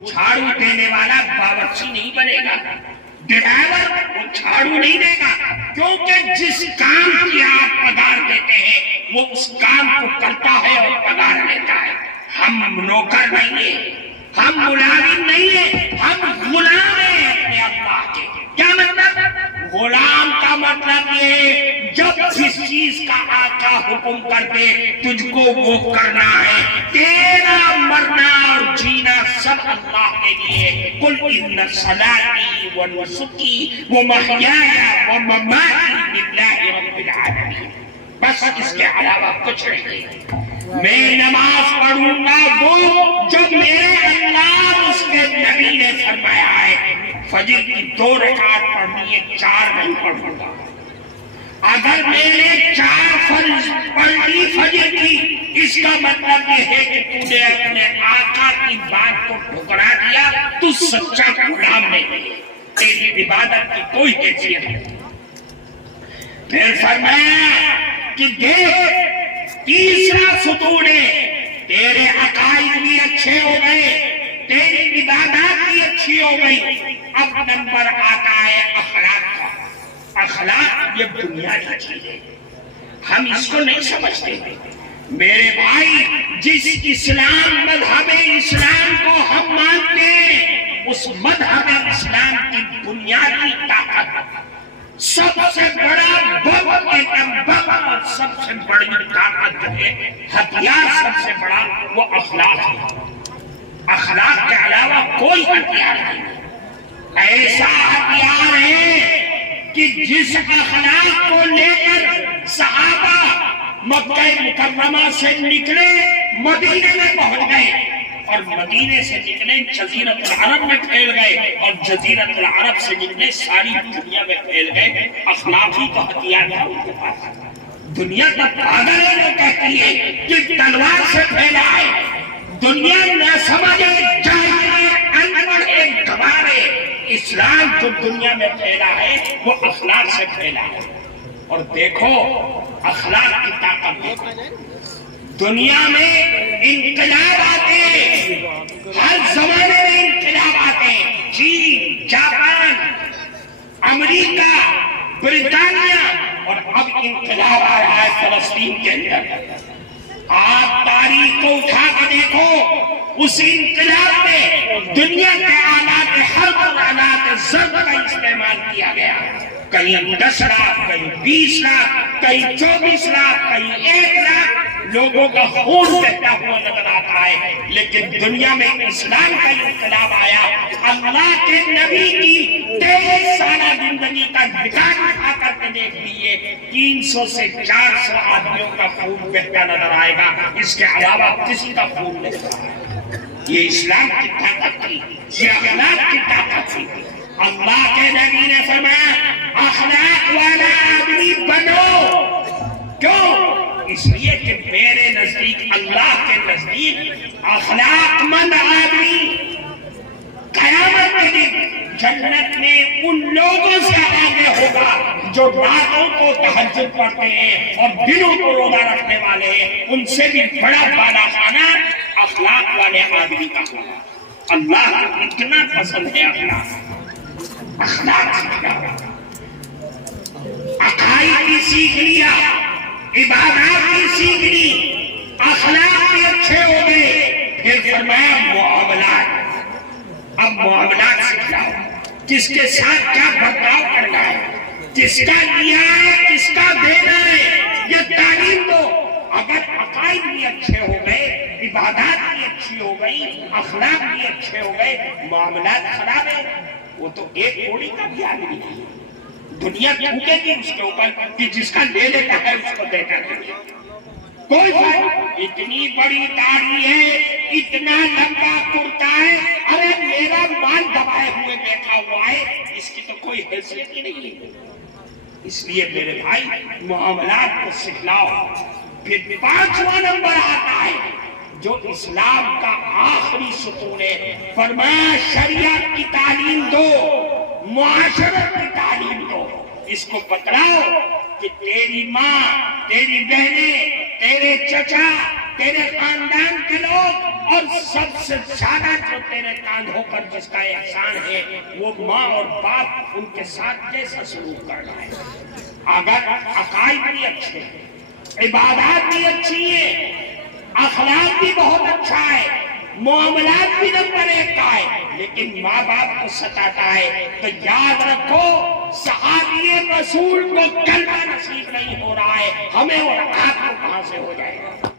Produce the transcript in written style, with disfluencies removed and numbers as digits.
جھاڑو دینے والا باورچی نہیں بنے گا، ڈرائیور وہ جھاڑو نہیں دے گا، کیونکہ جس کام کی آپ پگار دیتے ہیں وہ اس کام کو کرتا ہے اور پگار لیتا ہے۔ ہم نوکر نہیں ہیں، ہم ملازم نہیں ہیں، ہم غلام ہیں اپنے اللہ کے۔ کیا مطلب؟ غلام کا مطلب یہ جب جس چیز کا آقا حکم کر دے تجھ کو وہ کرنا ہے، تیرا مرنا اور جینا سب اللہ کے لیے۔ قل ان صلاتی و نسکی و محیای و مماتی للہ رب العالمین، بس اس کے علاوہ کچھ نہیں۔ میں نماز پڑھوں گا وہ جو میرے اللہ اس کے نبی نے فرمایا ہے۔ فجر کی 2 رکعت پڑھنی ہے، 4 نہیں پڑھوں گا۔ اگر میں نے 4 فرض پڑھ لی فجر کی، اس کا مطلب یہ ہے کہ تو نے اپنے آقا کی بات کو ٹھکرا دیا، تو سچا غلام نہیں ہے، تیری عبادت کی کوئی حیثیت نہیں۔ پھر فرمایا کہ دیکھ تیسرا ستون ہے، تیرے عقائد بھی اچھے ہو گئے، تیری عبادات بھی اچھی ہو گئی، اب نمبر آتا ہے اخلاق کا۔ اخلاق یہ بنیادی چیز ہے، ہم اس کو نہیں سمجھتے۔ میرے بھائی، جس اسلام مذہب اسلام کو ہم مانتے ہیں، اس مذہب اسلام کی بنیادی طاقت، سب سے بڑا اور سب سے بڑی طاقت جو ہے، ہتھیار سب سے بڑا وہ اخلاق ہے۔ اخلاق کے علاوہ کوئی ہتھیار نہیں۔ ایسا ہتھیار ہے کہ جس اخلاق کو لے کر صحابہ مکہ مکرمہ سے نکلے مدینے میں پہنچ گئے، اور مدینے سے نکلے جزیرۃ العرب میں پھیل گئے، اور جزیرۃ العرب سے نکلے ساری دنیا میں پھیل گئے۔ اخلاقی کا ہتھیار تھا ان کے پاس۔ دنیا کا پاگل ہے وہ کہتی ہے کہ تلوار سے پھیلا ہے، دنیا نہ سمجھے جاہل انپڑھ ایک گوار ہے۔ اسلام جو دنیا میں پھیلا ہے وہ اخلاق سے پھیلا ہے۔ اور دیکھو اخلاق کی طاقت دیکھو، دنیا میں انقلاب آتے ہیں، ہر زمانے میں انقلاب آتے ہیں، چین، جاپان، امریکہ، برطانیہ، اور اب انقلاب آ رہا ہے فلسطین کے اندر۔ آپ تاریخ کو اٹھا کر دیکھو، اس انقلاب میں دنیا کے آلات حرب اور آلات ضرب کا استعمال کیا گیا۔ کہیں 10 لاکھ، کہیں 20 لاکھ، کہیں 24 لاکھ، کہیں 1 لاکھ لوگوں کا خون بہتا ہوا نظر آتا ہے، لیکن دنیا میں اسلام کا انقلاب آیا۔ اللہ کے نبی کی 23 سالہ زندگی کا ریکارڈ اٹھا کر کے دیکھ لیے، 300 سے 400 آدمیوں کا خون بہتا نظر آئے گا، اس کے علاوہ کسی کا خون نہیں بہتا۔ یہ اسلام کی طاقت تھی، یہ اخلاق کی طاقت تھی۔ اللہ کے نبی نے فرمایا اخلاق والا آدمی بنو۔ کیوں؟ اس لیے کہ میرے نزدیک، اللہ کے نزدیک اخلاق مند آدمی قیامت کے دن جنت میں ان لوگوں سے آگے ہوگا جو راتوں کو تہجد پڑھتے ہیں اور دنوں کو روزہ رکھنے والے ہیں۔ ان سے بھی بڑا بالا خانہ اخلاق والے آدمی کا ہوگا۔ اللہ کو اتنا پسند ہے اخلاق سیکھنا، عقائد بھی سیکھ لیا، عبادات بھی سیکھ لی، اخلاق بھی اچھے ہو گئے۔ پھر فرمایا معاملات، اب معاملات سیکھنا، کس کے ساتھ کیا برتاؤ کرنا ہے، کس کا لیا ہے، کس کا دینا ہے، یہ تعلیم دو۔ اگر عقائد بھی اچھے ہو گئے، عبادات بھی اچھی ہو گئی، اخلاق بھی اچھے ہو گئے، معاملات خراب ہے، وہ تو ایک کوڑی کا بھی آدمی نہیں۔ دنیا تھوکے گی اس کے اوپر کہ جس کا لے لیتا ہے اس کو دیتا نہیں، کوئی فائدہ۔ اتنی بڑی داڑھی ہے، اتنا لمبا کرتا ہے، ارے میرا مال دبائے ہوئے بیٹھا ہوا ہے، اس کی تو کوئی حیثیت ہی نہیں ہے۔ اس لیے میرے بھائی معاملات کو سکھلاؤ۔ پھر 5واں نمبر آتا ہے جو اسلام کا آخری ستون ہے، فرمایا شریعت کی تعلیم دو، معاشرت کی تعلیم دو۔ اس کو بتلاؤ کہ تیری ماں، تیری بہنیں، تیرے چچا، تیرے خاندان کے لوگ، اور سب سے زیادہ جو تیرے کاندھوں پر جس کا احسان ہے وہ ماں اور باپ، ان کے ساتھ کیسا سلوک کرنا ہے۔ اگر عقائد بھی اچھے ہیں، عبادات بھی اچھی ہیں، اخلاق بھی بہت اچھا ہے، معاملات بھی نمبر 1 کا ہے، لیکن ماں باپ کو ستاتا ہے، تو یاد رکھو صحابی رسول کو کلمہ نصیب نہیں ہو رہا ہے، ہمیں اور آپ کو کہاں سے ہو جائے گا؟